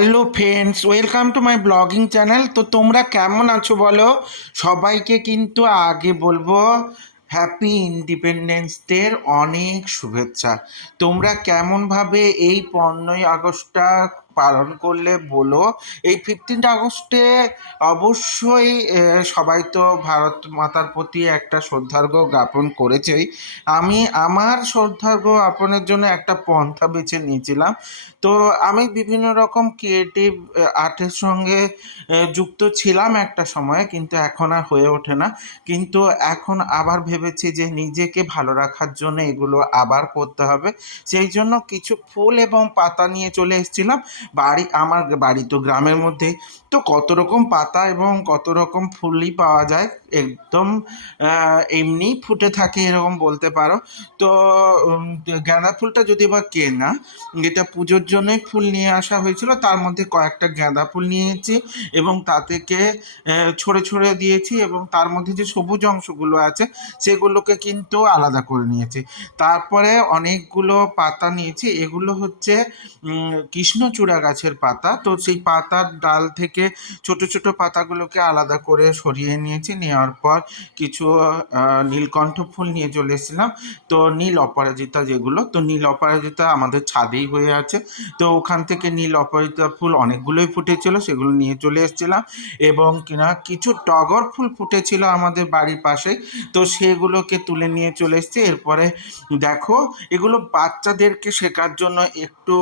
Hello friends, welcome to my blogging channel. তো তোমরা কেমন আছো বলো? সবাইকে কিন্তু আগে বলবো হ্যাপি ইন্ডিপেন্ডেন্স ডের অনেক শুভেচ্ছা। তোমরা কেমনভাবে এই 15ই আগস্টটা পালন করলে বলো। এই 15 আগস্টে অবশ্যই সবাই তো ভারত মাতার প্রতি একটা শ্রদ্ধার্ঘ জ্ঞাপন করেছেই। আমি আমার শ্রদ্ধার্ঘ জ্ঞাপনের জন্য একটা পন্থা বেছে নিয়েছিলাম। তো আমি বিভিন্ন রকম ক্রিয়েটিভ আর্টের সঙ্গে যুক্ত ছিলাম একটা সময়ে, কিন্তু এখন আর হয়ে ওঠে না। কিন্তু এখন আবার ভেবেছি যে নিজেকে ভালো রাখার জন্য এগুলো আবার করতে হবে। সেই জন্য কিছু ফুল এবং পাতা নিয়ে চলে এসেছিলাম। আমার বাড়ি তো গ্রামের মধ্যে, তো কত রকম পাতা এবং কত রকম ফুলই পাওয়া যায়, একদম এমনি ফুটে থাকে এরকম বলতে পারো। তো গাঁদা ফুলটা যদি বা কেনা, এটা পুজোর জন্যই ফুল নিয়ে আসা হয়েছিল, তার মধ্যে কয়েকটা গাঁদা ফুল নিয়েছি এবং তা থেকে ছড়ে ছড়ে দিয়েছি এবং তার মধ্যে যে সবুজ অংশগুলো আছে সেগুলোকে কিন্তু আলাদা করে নিয়েছি। তারপরে অনেকগুলো পাতা নিয়েছি, এগুলো হচ্ছে কৃষ্ণচূড়া গাছের পাতা। তো সেই পাতার ডাল থেকে ছোট ছোট পাতাগুলোকে আলাদা করে সরিয়ে নিয়েছি। নেওয়ার পর কিছু নীলকণ্ঠ ফুল নিয়ে চলে এসেছিলাম। তো নীল অপরাজিতা, যেগুলো তো নীল অপরাজিতা আমাদের ছাদেই হয়ে আছে, তো ওখান থেকে নীল অপরাজিতা ফুল অনেকগুলোই ফুটেছিল, সেগুলো নিয়ে চলে এসেছিলাম। এবং কিনা কিছু টগর ফুল ফুটেছিল আমাদের বাড়ির পাশে, তো সেগুলোকে তুলে নিয়ে চলে এসেছি। এরপরে দেখো, এগুলো বাচ্চাদেরকে শেখার জন্য একটু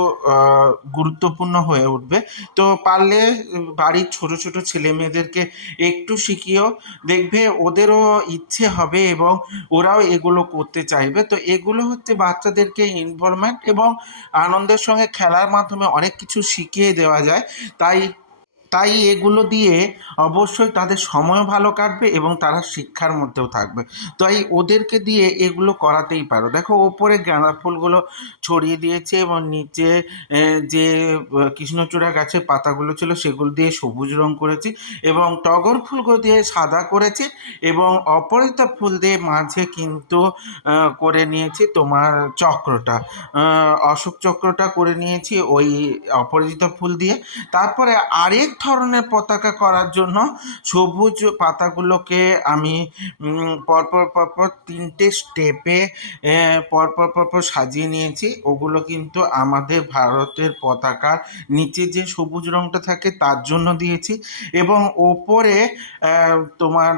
গুরুত্বপূর্ণ হয়ে উঠবে। তো পারলে বাড়ির ছোট ছোট ছেলে মেয়েদেরকে একটু শিখিয়েও দেখবে, ওদেরও ইচ্ছে হবে এবং ওরাও এগুলো করতে চাইবে। তো এগুলো হচ্ছে বাচ্চাদেরকে ইনভলভমেন্ট এবং আনন্দের সঙ্গে খেলার মাধ্যমে অনেক কিছু শিখিয়ে দেওয়া যায়। তাই তাই এগুলো দিয়ে অবশ্যই তাদের সময়ও ভালো কাটবে এবং তারা শিক্ষার মধ্যেও থাকবে। তাই ওদেরকে দিয়ে এগুলো করাতেই পারো। দেখো, ওপরে গাঁদা ফুলগুলো ছড়িয়ে দিয়েছে এবং নিচে যে কৃষ্ণচূড়া গাছের পাতাগুলো ছিল সেগুলো দিয়ে সবুজ রং করেছি এবং টগর ফুলগুলো দিয়ে সাদা করেছি এবং অপরাজিতা ফুল দিয়ে মাঝে কিন্তু করে নিয়েছি তোমার চক্রটা, অশোক চক্রটা করে নিয়েছি ওই অপরাজিতা ফুল দিয়ে। তারপরে আরেক ধরনের পতাকা করার জন্য সবুজ পাতাগুলোকে আমি পরপর পরপর 3টে স্টেপে পরপর পরপর সাজিয়ে নিয়েছি। ওগুলো কিন্তু আমাদের ভারতের পতাকার নিচে যে সবুজ রংটা থাকে তার জন্য দিয়েছি। এবং ওপরে তোমার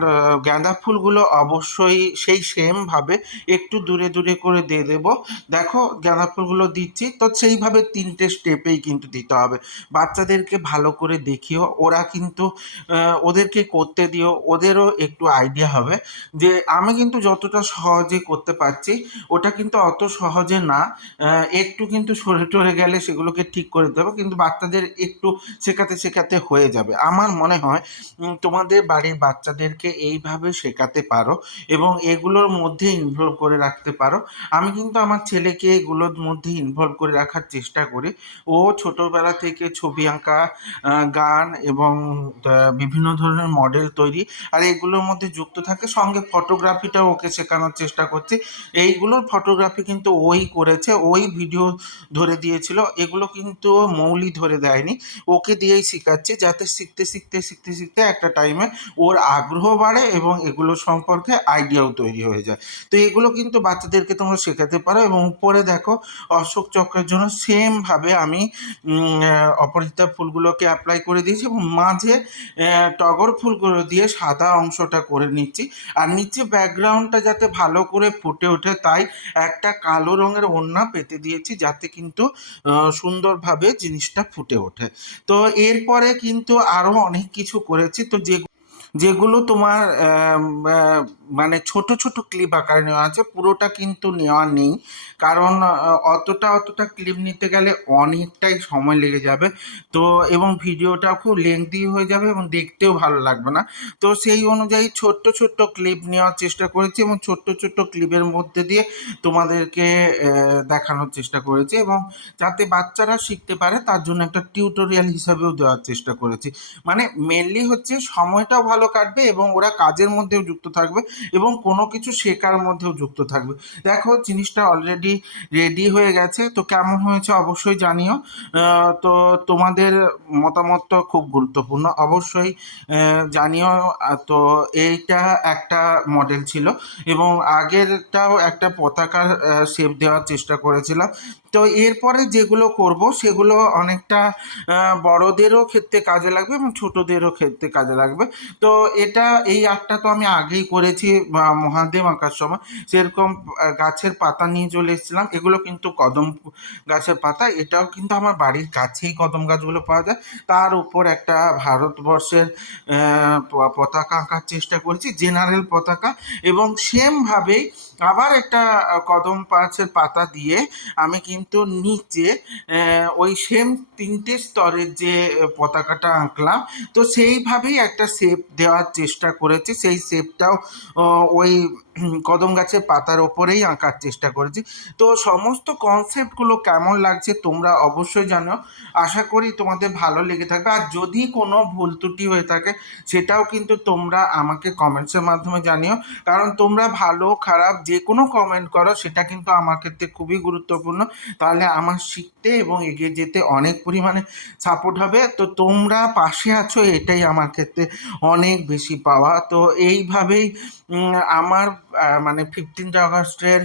গাঁদা ফুলগুলো অবশ্যই সেই সেমভাবে একটু দূরে দূরে করে দিয়ে দেবো। দেখো, গাঁদা ফুলগুলো দিচ্ছি, তো সেইভাবে 3টে স্টেপেই কিন্তু দিতে হবে। বাচ্চাদেরকে ভালো করে দেখিও, ওরা কিন্তু ওদেরকে করতে দিও, ওদেরও একটু আইডিয়া হবে যে আমি কিন্তু যতটা সহজে করতে পারছি ওটা কিন্তু অত সহজে না। একটু কিন্তু সরে টরে গেলে সেগুলোকে ঠিক করে দিতে হবে, কিন্তু বাচ্চাদের একটু শেখাতে শেখাতে হয়ে যাবে। আমার মনে হয় তোমাদের বাড়ির বাচ্চাদেরকে এইভাবে শেখাতে পারো এবং এগুলোর মধ্যে ইনভলভ করে রাখতে পারো। আমি কিন্তু আমার ছেলেকে এগুলোর মধ্যে ইনভলভ করে রাখার চেষ্টা করি। ও ছোটবেলা থেকে ছবি আঁকা, গান এবং বিভিন্ন ধরনের মডেল তৈরি আর এগুলোর মধ্যে যুক্ত থাকে, সঙ্গে ফটোগ্রাফিটাও ওকে শেখানোর চেষ্টা করছি। এইগুলোর ফটোগ্রাফি কিন্তু ওই করেছে, ওই ভিডিও ধরে দিয়েছিল, এগুলো কিন্তু মৌলি ধরে দেয়নি, ওকে দিয়েই শেখাচ্ছে, যাতে শিখতে শিখতে শিখতে শিখতে একটা টাইমে ওর আগ্রহ বাড়ে এবং এগুলো সম্পর্কে আইডিয়াও তৈরি হয়ে যায়। তো এগুলো কিন্তু বাচ্চাদেরকে তোমরা শেখাতে পারো। এবং উপরে দেখো, অশোক চক্রের জন্য সেমভাবে আমি অপরাজিতা ফুলগুলোকে অ্যাপ্লাই করে দিয়েছি এবং মাঝে টগর ফুলগুলো দিয়ে সাদা অংশটা করে নিচ্ছি। আর নিচে ব্যাকগ্রাউন্ডটা যাতে ভালো করে ফুটে ওঠে তাই একটা কালো রঙের ওড়না পেতে দিয়েছি, যাতে কিন্তু সুন্দরভাবে জিনিসটা ফুটে ওঠে। তো এরপরে কিন্তু আরও অনেক কিছু করেছি, তো যেগুলো তোমার মানে ছোট ছোট ক্লিপ আকারে নেওয়া আছে, পুরোটা কিন্তু নেওয়া নেই, কারণ অতটা ক্লিপ নিতে গেলে অনেকটাই সময় লেগে যাবে। তো এবং ভিডিওটা খুব লেংদি হয়ে যাবে এবং দেখতেও ভালো লাগবে না। তো সেই অনুযায়ী ছোট্ট ছোট্ট ক্লিপ নেওয়ার চেষ্টা করেছি এবং ছোট্ট ছোট্ট ক্লিপের মধ্যে দিয়ে তোমাদেরকে দেখানোর চেষ্টা করেছি এবং যাতে বাচ্চারা শিখতে পারে তার জন্য একটা টিউটোরিয়াল হিসাবেও দেওয়ার চেষ্টা করেছি। মানে মেনলি হচ্ছে সময়টাও ভালো কাটবে এবং ওরা কাজের মধ্যেও যুক্ত থাকবে এবং কোনো কিছু শেখার মধ্যেও যুক্ত থাকবে। দেখো জিনিসটা অলরেডি রেডি হয়ে গেছে, তো কেমন হয়েছে অবশ্যই জানিও। তো তোমাদের মতামত তো খুব গুরুত্বপূর্ণ, অবশ্যই জানিও। তো এইটা একটা মডেল ছিল এবং আগেরটাও একটা পতাকার শেপ দেওয়ার চেষ্টা করেছিলাম। তো এরপরে যেগুলো করব সেগুলো অনেকটা বড়দেরও ক্ষেত্রে কাজে লাগবে এবং ছোটদেরও ক্ষেত্রে কাজে লাগবে। তো এটা এই আর্টটা তো আমি আগেই করেছি মহাদেব আঁকার সময়, সেরকম গাছের পাতা নিয়ে চলে এসেছিলাম। এগুলো কিন্তু কদম গাছের পাতা, এটাও কিন্তু আমার বাড়ির কাছেই কদম গাছগুলো পাওয়া যায়। তার উপর একটা ভারতবর্ষের পতাকা আঁকার চেষ্টা করেছি, জেনারেল পতাকা, এবং সেমভাবেই আবার একটা কদম গাছের পাতা দিয়ে আমি কিন্তু নিচে ওই সেম 3টে স্তরের যে পতাকাটা আঁকলাম, তো সেইভাবেই একটা শেপ দেওয়ার চেষ্টা করেছি। সেই শেপটাও ওই কদম গাছের পাতার ওপরেই আঁকার চেষ্টা করেছি। তো সমস্ত কনসেপ্টগুলো কেমন লাগছে তোমরা অবশ্যই জানো, আশা করি তোমাদের ভালো লেগে থাকবে। আর যদি কোনো ভুল ত্রুটি হয়ে থাকে সেটাও কিন্তু তোমরা আমাকে কমেন্টসের মাধ্যমে জানিও, কারণ তোমরা ভালো খারাপ যে কোনো কমেন্ট করো সেটা কিন্তু আমার ক্ষেত্রে খুবই গুরুত্বপূর্ণ। তাহলে আমার শিখতে এবং এগিয়ে যেতে অনেক পরিমাণে সাপোর্ট হবে। তো তোমরা পাশে আছো, এটাই আমার ক্ষেত্রে অনেক বেশি পাওয়া। তো এইভাবেই আমার মানে 15 আগস্টের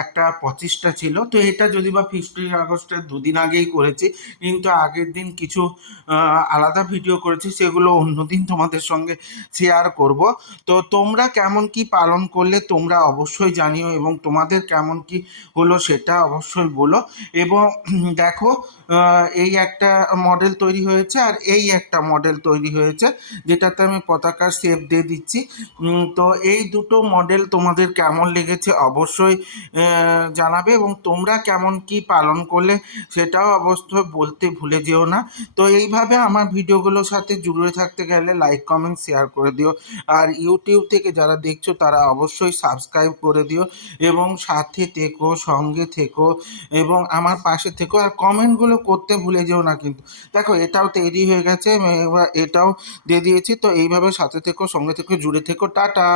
একটা প্রচেষ্টা ছিল। তো এটা যদি বা 15 আগস্টের দুদিন আগেই করেছি, কিন্তু আগের দিন কিছু আলাদা ভিডিও করেছি, সেগুলো অন্যদিন তোমাদের সঙ্গে শেয়ার করব। তো তোমরা কেমন কি পালন করলে তোমরা অবশ্যই জানিও, এবং তোমাদের কেমন কি হলো সেটা অবশ্যই বলো। এবং দেখো এই একটা মডেল তৈরি হয়েছে আর এই একটা মডেল তৈরি হয়েছে, যেটাতে আমি পতাকার শেপ দিয়ে দিচ্ছি। তো এই দুটো মডেল তোমাদের কেমন লেগেছে অবশ্যই জানাবে, এবং তোমরা কেমন কি পালন করলে সেটাও অবশ্যই বলতে ভুলে যেও না। তো এইভাবে আমার ভিডিওগুলোর সাথে জুড়ে থাকতে গেলে লাইক কমেন্ট শেয়ার করে দিও। আর ইউটিউব থেকে যারা দেখছো তারা অবশ্যই সাবস্ক্রাইব করে দিও, এবং সাথে থেকো, সঙ্গে থেকো, এবং আমার পাশে থেকো। আর কমেন্টগুলো করতে ভুলে যেও না কিন্তু। দেখো এটাও তৈরি হয়ে গেছে, এবার এটাও দিয়ে দিয়েছি। তো এইভাবে সাথে থেকো, সঙ্গে থেকো, জুড়ে থেকো। টাটা।